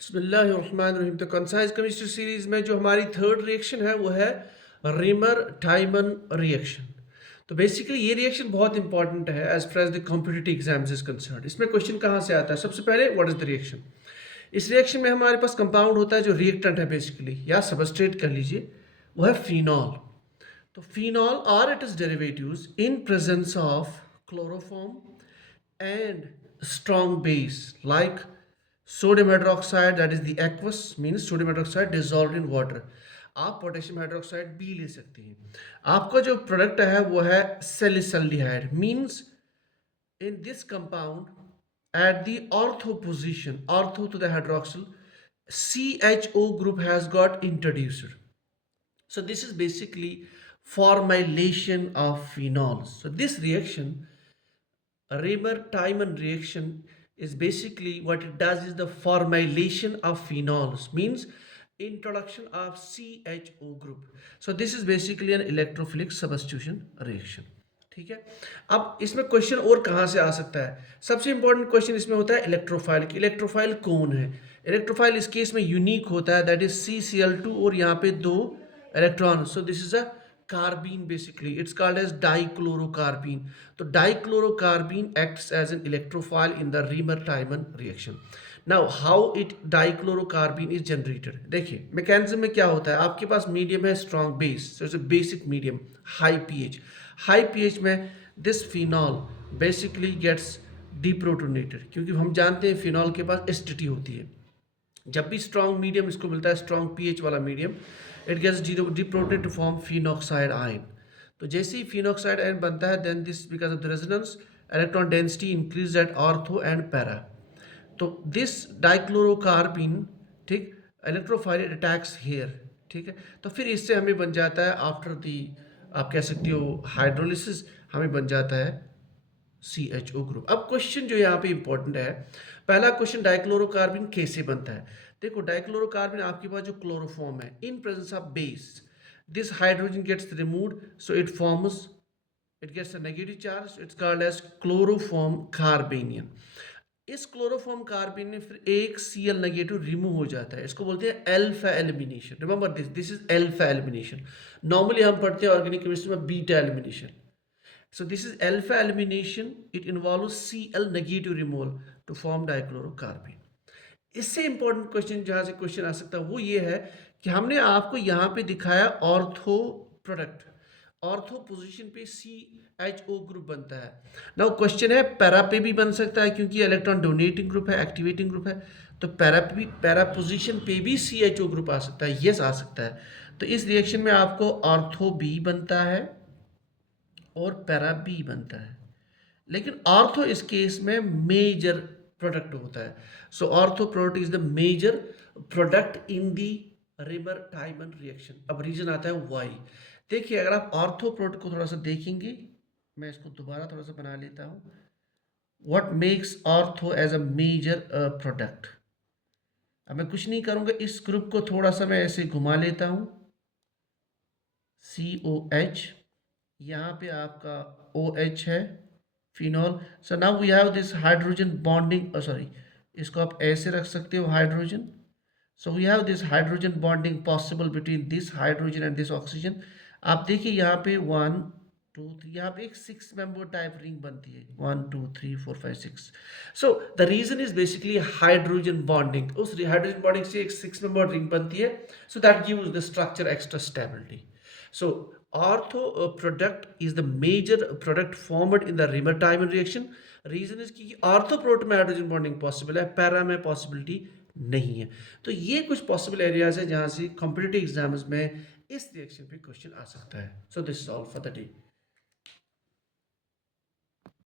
बिस्मिल्लाहिर्रहमानिर्रहीम। तो concise chemistry series में जो हमारी थर्ड रिएक्शन है वो है रिमर टाइमन रिएक्शन। तो बेसिकली ये रिएक्शन बहुत इंपॉर्टेंट है as far as the competitive exams is concern. इसमें क्वेश्चन कहाँ से आता है? सबसे पहले व्हाट इज द रिएक्शन। इस रिएक्शन में हमारे पास कंपाउंड होता है जो रिएक्टेंट है बेसिकली, या सबस्ट्रेट कह लीजिए, वो है फिनॉल। तो phenol or it is derivatives in presence of chloroform and strong base like sodium hydroxide, that is the aqueous, means sodium hydroxide dissolved in water। आप पोटेशियम हाइड्रोक्साइड भी ले सकते हैं। आपका जो प्रोडक्ट है वो है सैलिसल्डिहाइड, means in this compound at the ortho position, ortho to the hydroxyl, CHO group has got introduced. So this is basically formylation of phenols. So this reaction, Remer-Tiemann reaction, is basically what it does is the formylation of phenols, means introduction of CHO group. So this is basically an electrophilic substitution reaction. ठीक है। अब इसमें question और कहाँ से आ सकता है? सबसे इंपॉर्टेंट क्वेश्चन इसमें होता है इलेक्ट्रोफाइल की। इलेक्ट्रोफाइल कौन है? इलेक्ट्रोफाइल इस केस में यूनिक होता है, दैट इज CCl2 और यहाँ पे 2 electron. So this is a carbene, basically it's called as dichlorocarbene. तो dichlorocarbene acts as an electrophile in the Remer-Tiemann reaction. Now how it dichlorocarbene is generated? देखिए mechanism में क्या होता है, आपके पास मीडियम है strong base, so it's a basic medium, high pH. High pH में this phenol basically gets डिप्रोटोनेटेड, क्योंकि हम जानते हैं फिनॉल के पास एसिडिटी होती है। जब भी स्ट्रॉन्ग मीडियम इसको मिलता है, स्ट्रॉन्ग पीएच वाला medium, it gets deprotonated to form phenoxide ion. तो जैसे ही फिनॉक्साइड आयन बनता है, then this because of the resonance electron density increase at ortho and para. तो दिस डाइक्लोरोकार्बिन, ठीक, इलेक्ट्रोफाइल अटैक्स हेयर, ठीक है। तो फिर इससे हमें बन जाता है आफ्टर दी, आप कह सकते हो हाइड्रोलिसिस, हमें बन जाता है CHO ग्रुप। अब क्वेश्चन जो यहाँ पे इंपॉर्टेंट है, पहला क्वेश्चन डाइक्लोरोकार्बिन कैसे बनता है। देखो डाइक्लोरोकार्बिन आपके पास जो क्लोरोफॉर्म है, in presence of base this hydrogen gets removed, so it forms, it gets a negative charge, it's called as chloroform carbanion. इस क्लोरोफॉर्म कार्बन में फिर एक Cl नेगेटिव रिमूव हो जाता है, इसको बोलते हैं alpha elimination. Remember this is alpha elimination. Normally हम पढ़ते हैं ऑर्गेनिक केमिस्ट्री में beta elimination. So this is alpha elimination. It involves Cl negative removal to form dichlorocarbene. इससे इंपॉर्टेंट क्वेश्चन जहां से क्वेश्चन आ सकता है वो ये है कि हमने आपको यहाँ पे दिखाया ऑर्थो प्रोडक्ट, ऑर्थो पोजीशन पे CHO ग्रुप बनता है। नाउ क्वेश्चन है पैरा पे भी बन सकता है, क्योंकि इलेक्ट्रॉन डोनेटिंग ग्रुप है, एक्टिवेटिंग ग्रुप है। तो पैरा पोजीशन पे भी CHO ग्रुप आ सकता है, यस आ सकता है। तो इस रिएक्शन में आपको ऑर्थो बी बनता है और पैरा बी बनता है, लेकिन ऑर्थो इस केस में मेजर प्रोडक्ट होता है। So ortho product is the major product in the Reimer Tiemann reaction. अब रीजन आता है वाई। देखिए अगर आप ऑर्थो प्रोडक्ट को थोड़ा सा देखेंगे, मैं इसको दोबारा थोड़ा सा बना लेता हूँ। What makes ortho as a major product. अब मैं कुछ नहीं करूँगा, इस ग्रुप को थोड़ा सा मैं ऐसे घुमा लेता हूँ, COH, यहाँ पे आपका OH है, phenol. So now we have this hydrogen bonding, sorry इसको आप ऐसे रख सकते हो hydrogen. So we have this hydrogen bonding possible between this hydrogen and this oxygen. आप देखिए यहाँ पे 1 2 3, यहाँ पे एक 6 मेंबर टाइप रिंग बनती है, 1 2 3 4 5 6। So the reason is basically hydrogen bonding. उस हाइड्रोजन बॉन्डिंग से एक 6 मेंबर रिंग बनती है, so that gives the structure extra stability. So ortho product is the major product formed in the Remer-Tiemann reaction. Reason is कि ortho product में hydrogen bonding possible है, para में possibility नहीं है। तो ये कुछ पॉसिबल एरियाज है जहां से कॉम्पिटिटिव एग्जाम्स में इस रिएक्शन पे क्वेश्चन आ सकता है। So this is all for the day.